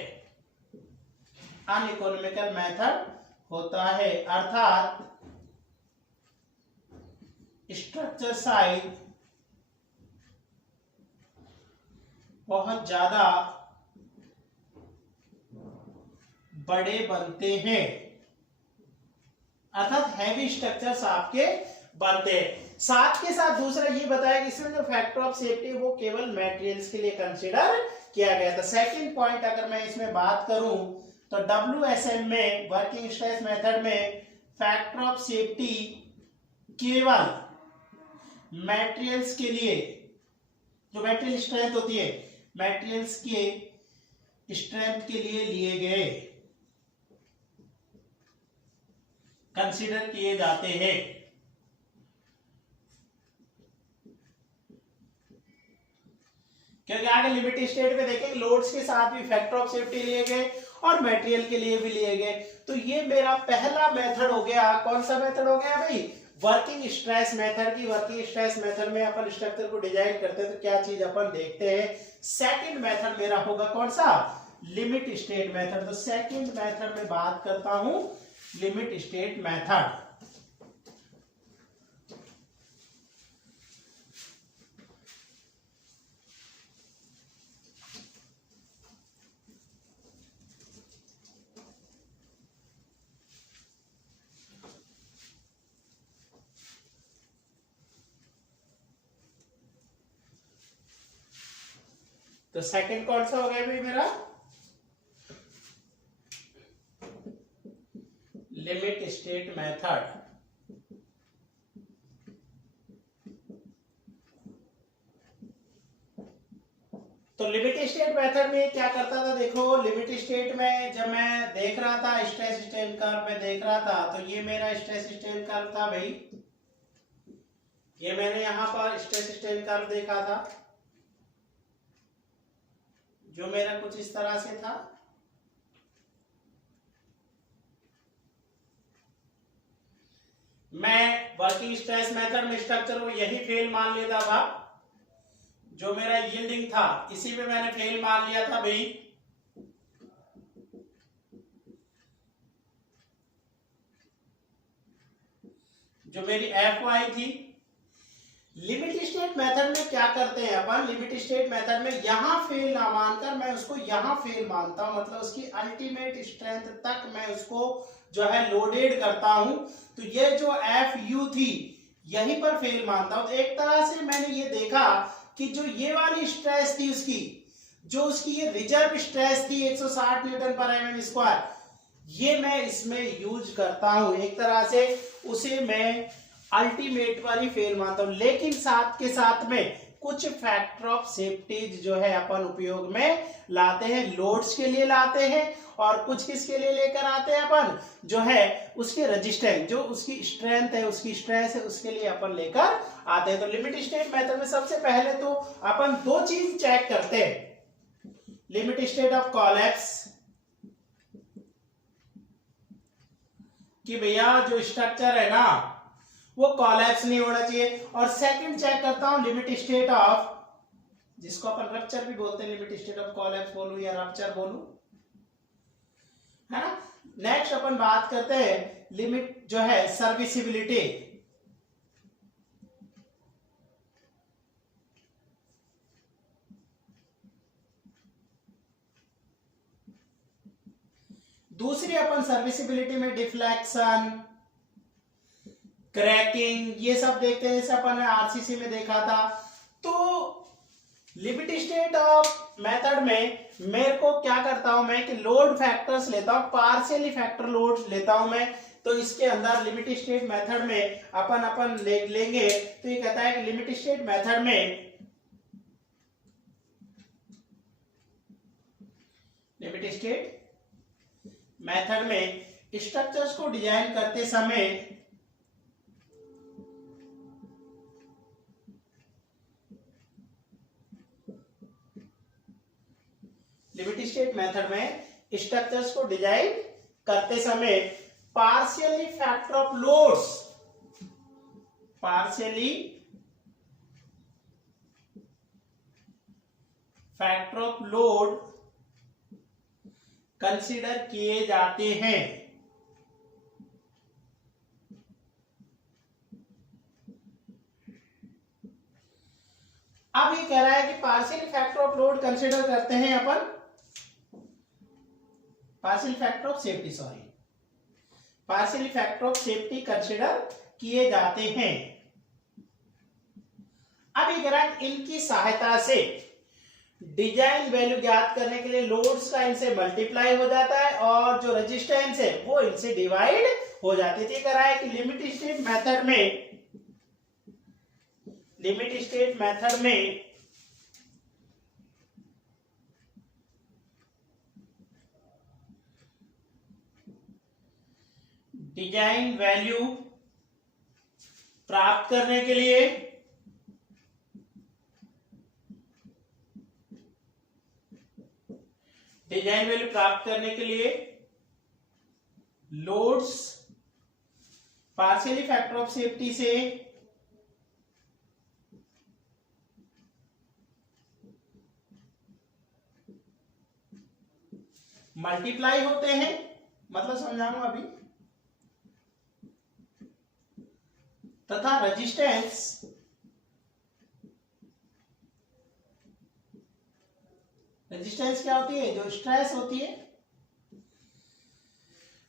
अनइकोनॉमिकल मेथड होता है, अर्थात स्ट्रक्चर साइज बहुत ज्यादा बड़े बनते हैं, अर्थात हैवी स्ट्रक्चर्स आपके बनते हैं। साथ के साथ दूसरा ये बताया कि इसमें जो फैक्टर ऑफ सेफ्टी वो केवल मटेरियल्स के लिए कंसीडर किया गया था। सेकंड पॉइंट अगर मैं इसमें बात करूं तो WSM में वर्किंग स्ट्रेस मेथड में फैक्टर ऑफ सेफ्टी केवल मटेरियल्स के लिए, जो मटेरियल स्ट्रेंथ होती है मटेरियल्स के स्ट्रेंथ के लिए गए कंसीडर किए जाते हैं। क्योंकि आगे लिमिट स्टेट में देखेंगे लोड्स के साथ भी फैक्टर ऑफ सेफ्टी लिए गए और मटेरियल के लिए भी लिए गए। तो ये मेरा पहला मेथड हो गया। कौन सा मेथड हो गया भाई, वर्किंग स्ट्रेस मेथड की। वर्किंग स्ट्रेस मेथड में अपन स्ट्रक्चर को डिजाइन करते हैं तो क्या चीज अपन देखते हैं। सेकंड मेथड मेरा होगा कौन सा, लिमिट स्टेट मेथड। तो सेकंड मेथड में बात करता हूं लिमिट स्टेट मेथड। तो सेकंड कौन सा हो गया भाई मेरा, लिमिट स्टेट मेथड। तो तो लिमिट स्टेट मेथड में क्या करता था, देखो लिमिट स्टेट में जब मैं देख रहा था स्ट्रेस स्ट्रेन कर्व में देख रहा था, तो ये मेरा स्ट्रेस स्ट्रेन कर्व था भाई, ये मैंने यहां पर स्ट्रेस स्ट्रेन कर्व देखा था जो मेरा कुछ इस तरह से था। मैं वर्किंग स्ट्रेस मेथड में स्ट्रक्चर को यही फेल मान लेता था, जो मेरा यील्डिंग था इसी पे मैंने फेल मान लिया था भाई। जो मेरी Fy थी, लिमिट स्टेट मेथड में क्या करते हैं अपन, लिमिट स्टेट मेथड में यहां फेल ना मानकर मैं उसको यहां फेल मानता हूं, मतलब उसकी अल्टीमेट स्ट्रेंथ तक मैं उसको जो है लोडेड करता हूं। तो ये जो Fu थी यहीं पर फेल मानता हूं। तो एक तरह से मैंने ये देखा कि जो ये वाली स्ट्रेस थी उसकी, जो उसकी ये रिजर्व स्ट्रेस थी 160 न्यूटन पर एमएम स्क्वायर, ये मैं इसमें यूज करता हूं, एक तरह से उसे मैं अल्टीमेट वाली फेल मानता हूं। लेकिन साथ के साथ में कुछ फैक्टर ऑफ सेफ्टी जो है अपन उपयोग में लाते हैं, लोड्स के लिए लाते हैं, और कुछ किसके लिए लेकर आते हैं अपन, जो है उसके रेजिस्टेंस, जो उसकी स्ट्रेंथ है, उसकी स्ट्रेस है, उसके लिए अपन लेकर आते हैं। तो लिमिट स्टेट मेथड में सबसे पहले तो अपन दो चीज चेक करते हैं, लिमिट स्टेट ऑफ कोलैप्स, कि भैया जो स्ट्रक्चर है ना वो कोलैप्स नहीं होना चाहिए, और सेकंड चेक करता हूं लिमिट स्टेट ऑफ, जिसको अपन रप्चर भी बोलते हैं, लिमिट स्टेट ऑफ कोलैप्स बोलूं या रप्चर बोलूं, है ना। नेक्स्ट अपन बात करते हैं लिमिट जो है सर्विसिबिलिटी, दूसरी अपन सर्विसिबिलिटी में डिफ्लेक्शन, क्रैकिंग, ये सब देखते हैं, जैसे अपन ने आरसीसी में देखा था। तो लिमिट स्टेट ऑफ मेथड में मेरे को क्या करता हूं मैं कि लोड फैक्टर्स लेता हूं, पार्शियली फैक्टर लोड लेता हूं मैं। तो इसके अंदर लिमिट स्टेट मेथड में अपन लेंगे, तो ये कहता है कि लिमिट स्टेट मेथड में, लिमिट स्टेट मेथड में स्ट्रक्चर्स को डिजाइन करते समय लिमिट स्टेट मेथड में स्ट्रक्चर्स को डिजाइन करते समय partially factor of loads, partially factor of load consider किए जाते हैं। अब ये कह रहा है कि partial factor of load consider करते हैं अपन, partial factor of safety, sorry, partial factor of safety consider किए जाते हैं। अब ये कह रहा है इनकी सहायता से डिजाइन वैल्यू ज्ञात करने के लिए लोड्स का इनसे मल्टीप्लाई हो जाता है और जो रेजिस्टेंस है वो इनसे डिवाइड हो जाती है। तो ये कह रहा है कि लिमिट स्टेट मेथड में, लिमिट स्टेट मेथड में डिजाइन वैल्यू प्राप्त करने के लिए loads partially factor of safety से मल्टीप्लाई होते हैं, मतलब समझाऊंगा अभी, तथा रेजिस्टेंस क्या होती है, जो स्ट्रेस होती है,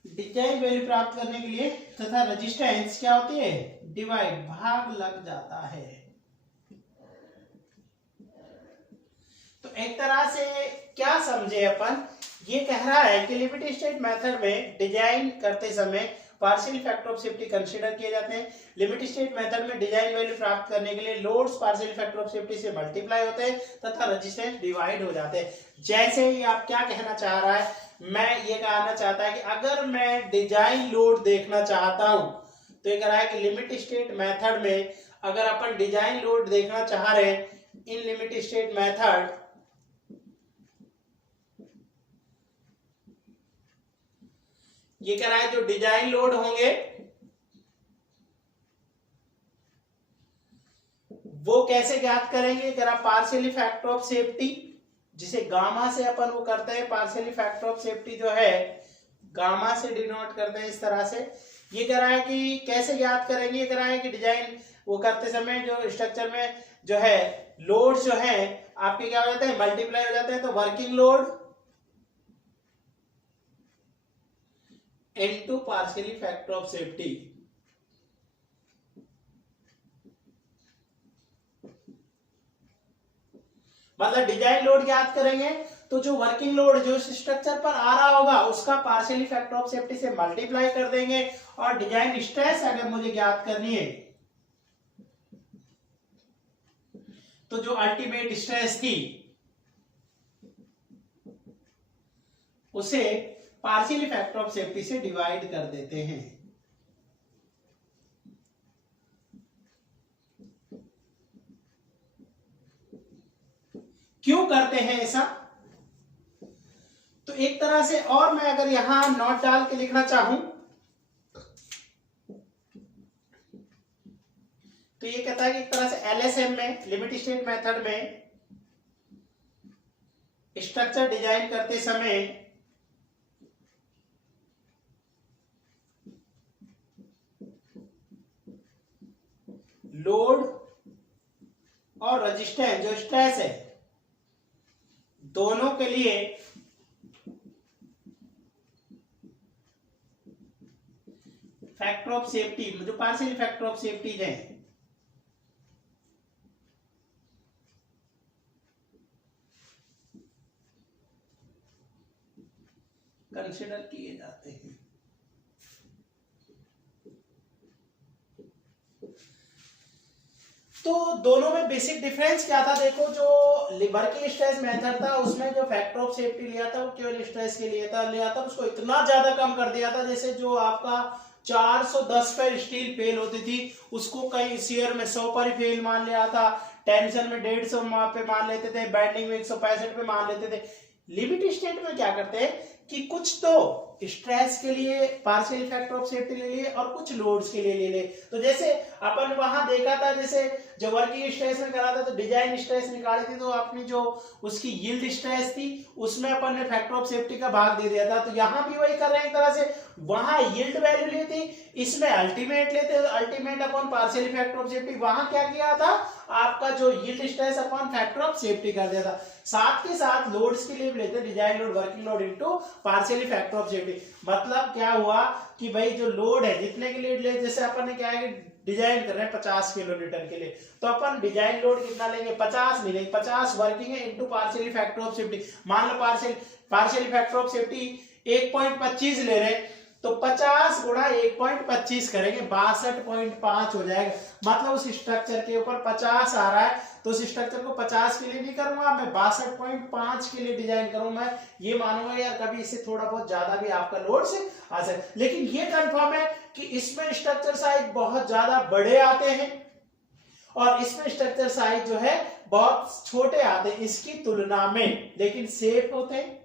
डिजाइन वैल्यू प्राप्त करने के लिए, तथा रेजिस्टेंस क्या होती है, डिवाइड, भाग लग जाता है। तो एक तरह से क्या समझे अपन, ये कह रहा है कि लिमिट स्टेट मेथड में डिजाइन करते समय partial factor of safety consider किए जाते हैं। लिमिट स्टेट मेथड में डिजाइन वैल्यू प्राप्त करने के लिए loads partial factor of safety से मल्टीप्लाई होते हैं तथा रेजिस्टेंस डिवाइड हो जाते हैं। जैसे ही आप क्या कहना चाह रहा है, मैं ये कहना चाहता है कि अगर मैं डिजाइन लोड देखना चाहता हूं तो ये कह रहा है कि लिमिट स्टेट मेथड में अगर अपन डिजाइन लोड देखना चाह रहे हैं इन लिमिट स्टेट मेथड, ये कह रहा है जो डिजाइन लोड होंगे वो कैसे ज्ञात करेंगे, कह रहा पार्शियल फैक्टर ऑफ सेफ्टी जिसे गामा से अपन वो करते हैं, पार्शियल फैक्टर ऑफ सेफ्टी जो है गामा से डिनोट करते हैं इस तरह से। ये कह रहा है कि कैसे ज्ञात करेंगे, ये कह रहा है कि डिजाइन वो करते समय जो स्ट्रक्चर में जो है लोड जो है आपके क्या हो जाते हैं, मल्टीप्लाई हो जाते हैं। तो working load into partial factor of safety, मतलब डिजाइन लोड ज्ञात करेंगे तो जो वर्किंग लोड जो स्ट्रक्चर पर आ रहा होगा उसका पार्शियल फैक्टर ऑफ सेफ्टी से मल्टीप्लाई कर देंगे और डिजाइन स्ट्रेस अगर मुझे ज्ञात करनी है तो जो अल्टीमेट स्ट्रेस थी उसे पार्शियल फैक्टर ऑफ सेफ्टी से डिवाइड कर देते हैं। क्यों करते हैं ऐसा, तो एक तरह से, और मैं अगर यहां नोट डाल के लिखना चाहूं तो ये कहता है कि एक तरह से एलएसएम में लिमिट स्टेट मेथड में स्ट्रक्चर डिजाइन करते समय लोड और रेजिस्टेंस जो स्ट्रेस है दोनों के लिए फैक्टर ऑफ सेफ्टी जो पार्शियल फैक्टर ऑफ सेफ्टी है कंसीडर किए जाते हैं। तो दोनों में बेसिक डिफरेंस क्या था, देखो जो वर्किंग स्ट्रेस मेथड था उसमें जो फैक्टर ऑफ सेफ्टी लिया था वो केवल स्ट्रेस के लिए लिया था, उसको इतना ज्यादा कम कर दिया था जैसे जो आपका 410 पर स्टील फेल होती थी उसको कई शियर में 100 पर ही फेल मान लिया था, टेंशन में 150 पे मान लेते थे, बैंडिंग में 165 पे मान लेते थे। लिमिट स्टेट में क्या करते हैं कि कुछ तो स्ट्रेस के लिए पार्शियल फैक्टर ऑफ सेफ्टी ले लिए और कुछ लोड्स के लिए ले ले। तो जैसे अपन वहां देखा था, जैसे जो वर्किंग स्ट्रेस में करा था तो डिजाइन स्ट्रेस निकाली थी तो अपनी जो उसकी यील्ड स्ट्रेस थी उसमें अपन ने फैक्टर ऑफ सेफ्टी का भाग दे दिया था। तो यहां भी वही कर रहे हैं एक तरह से, वहां यील्ड वैल्यू ली थी, इसमें अल्टीमेट लेते ultimate upon partial factor of safety, वहां क्या किया था आपका जो yield stress upon factor of safety कर दिया था। साथ के साथ लोड्स के लिए भी लेते design load working load into partial factor of safety. मतलब क्या हुआ कि भाई जो लोड है जितने के लिए ले, जैसे अपन ने क्या है कि डिजाइन कर रहे हैं 50 किलोमीटर के लिए तो अपन डिजाइन लोड कितना लेंगे 50 नहीं लेंगे, 50 वर्किंग है into partial factor of safety. मान लो पार्शियल फैक्टर ऑफ सेफ्टी 1.25 ले रहे हैं तो 50 गुणा 1.25 करेंगे 62.5 हो जाएगा। मतलब उस स्ट्रक्चर के ऊपर 50 आ रहा है तो उस स्ट्रक्चर को 50 के लिए नहीं करूंगा मैं 62.5 के लिए डिजाइन करूंगा। मैं ये मानूंगा यार कभी इससे थोड़ा बहुत ज्यादा भी आपका लोड से आ सकता, लेकिन ये कंफर्म है कि इसमें स्ट्रक्चर साइज बहुत ज्यादा बड़े आते हैं और इसमें स्ट्रक्चर साइज जो है बहुत छोटे आते हैं इसकी तुलना में, लेकिन सेफ होते हैं।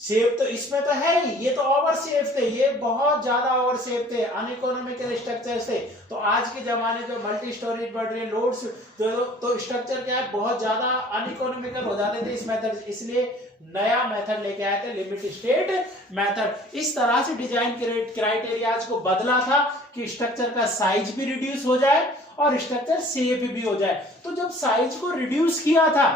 सेफ तो इसमें तो है ही, ये तो ओवर सेफ थे, ये बहुत ज्यादा ओवर सेफ थे, अनइकोनॉमिकल स्ट्रक्चर थे। तो आज के जमाने जो मल्टी स्टोरेज बढ़ रही है लोड्स तो स्ट्रक्चर क्या है बहुत ज्यादा अनइकोनॉमिकल हो जाते थे इस मेथड, इसलिए नया मेथड लेके आए थे लिमिट स्टेट मेथड। इस तरह से डिजाइन क्राइटेरिया को बदला था कि स्ट्रक्चर का साइज भी रिड्यूस हो जाए और स्ट्रक्चर सेफ भी हो जाए। तो जब साइज को रिड्यूस किया था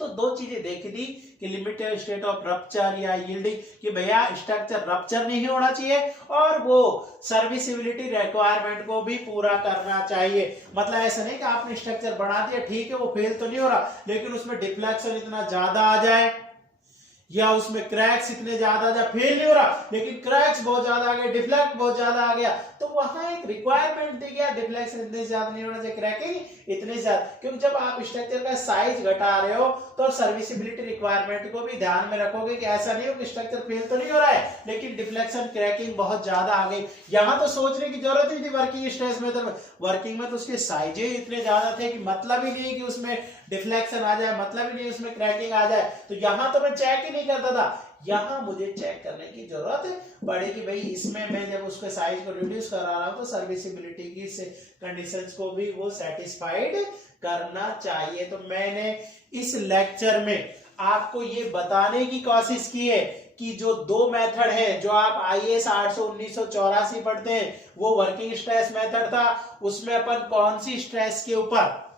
तो दो चीजें देखी थी कि लिमिटेड स्टेट ऑफ रप्चर या यील्डिंग कि भैया स्ट्रक्चर रप्चर नहीं होना चाहिए और वो सर्विसिबिलिटी रिक्वायरमेंट को भी पूरा करना चाहिए। मतलब ऐसा नहीं कि आपने स्ट्रक्चर बना दिया ठीक है वो फेल तो नहीं हो रहा लेकिन उसमें डिफ्लेक्शन इतना ज्यादा आ जाए या उसमें क्रैक्स इतने ज्यादा, जब फेल नहीं हो रहा लेकिन क्रैक्स बहुत ज्यादा आ गए, डिफ्लेक्ट बहुत ज्यादा आ गया, तो वहां एक रिक्वायरमेंट दी गया डिफ्लेक्शन इतने ज्यादा नहीं होना चाहिए, क्रैकिंग इतने ज्यादा, क्योंकि जब आप स्ट्रक्चर का साइज घटा रहे हो तो सर्विसिबिलिटी रिक्वायरमेंट को भी ध्यान में रखोगे कि ऐसा नहीं हो कि स्ट्रक्चर फेल तो नहीं हो रहा है लेकिन डिफ्लेक्शन क्रैकिंग बहुत ज्यादा आ गई। यहां तो सोचने की जरूरत ही थी वर्किंग स्ट्रेस मेथड में, वर्किंग में तो उसके साइजे इतने ज्यादा थे कि मतलब ही नहीं है कि उसमें डिफ्लेक्शन आ जाए, मतलब ही नहीं है उसमें क्रैकिंग आ जाए, तो यहां तो मैं चेक ही नहीं करता था, यहां मुझे चेक करने की जरूरत पड़ेगी भाई इसमें मैं जब उसके साइज को रिड्यूस करा रहा हूं तो सर्विसिबिलिटी की कंडीशंस को भी वो सेटिस्फाइड करना चाहिए। तो मैंने इस लेक्चर में आपको ये बताने की कोशिश की है कि जो दो मेथड है जो आप IAS 800-1984 पढ़ते हैं वो वर्किंग स्ट्रेस मेथड था, उसमें अपन कौन सी स्ट्रेस के ऊपर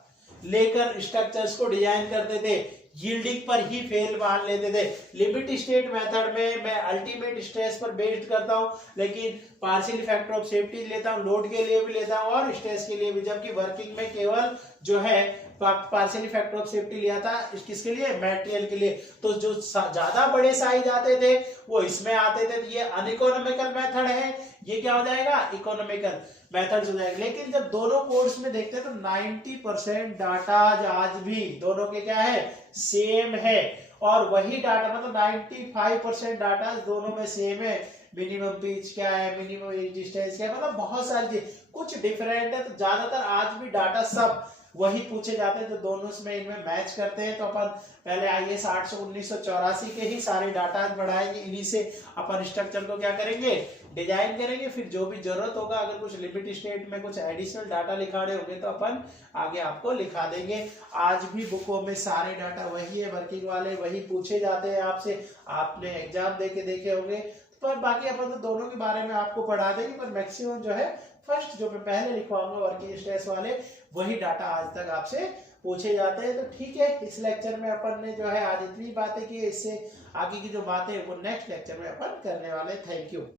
लेकर स्ट्रक्चर्स को डिजाइन करते थे, यील्डिंग पर ही फेल मान लेते थे। लिमिट स्टेट मेथड में मैं अल्टीमेट स्ट्रेस पर बेस्ड करता हूं लेकिन पार्शियल फैक्टर ऑफ सेफ्टी लेता हूं, लोड के लिए भी लेता हूं और स्ट्रेस के लिए भी, जबकि वर्किंग में केवल जो है पार्शियल फैक्टर ऑफ सेफ्टी लिया था किसके लिए, मटेरियल के लिए। तो जो ज्यादा बड़े साइज आते थे वो इसमें आते थे, तो ये अनइकोनॉमिकल मेथड है, ये क्या हो जाएगा, इकोनॉमिकल मेथड्स हो जाएंगे। लेकिन जब दोनों कोड्स में देखते हैं तो 90% डाटा आज भी दोनों के क्या है, सेम है, और वही डाटा मतलब 95% डाटा दोनों में सेम है। मिनिमम पिच क्या है, मिनिमम डिस्टेंस क्या है, मतलब बहुत सारी चीज, कुछ डिफरेंट है, तो ज्यादातर आज भी डाटा सब वही पूछे जाते हैं, तो दोनों में इनमें मैच करते हैं। तो अपन पहले IAS 800-1984 के ही सारे डाटा बढ़ाएंगे, इन्हीं से अपन स्ट्रक्चर को क्या करेंगे, डिजाइन करेंगे, फिर जो भी जरूरत होगा अगर कुछ लिमिट स्टेट में कुछ एडिशनल डाटा लिखाने होंगे तो अपन आगे आपको लिखा देंगे। आज भी बुकों में सारे डाटा वही है, वर्किंग वाले वही पूछे जाते हैं आपसे, आपने एग्जाम देके देखे होंगे, पर बाकी अपन तो दोनों के बारे में आपको पढ़ा देंगे, पर मैक्सिमम जो है फर्स्ट जो मैं पहले लिखवाऊंगा वर्किंग स्ट्रेस वाले वही डाटा आज तक आपसे पूछे जाते हैं। तो ठीक है, इस लेक्चर में अपन ने जो है आज इतनी बातें की, इससे आगे की जो बातें वो नेक्स्ट लेक्चर में अपन करने वाले। Thank you.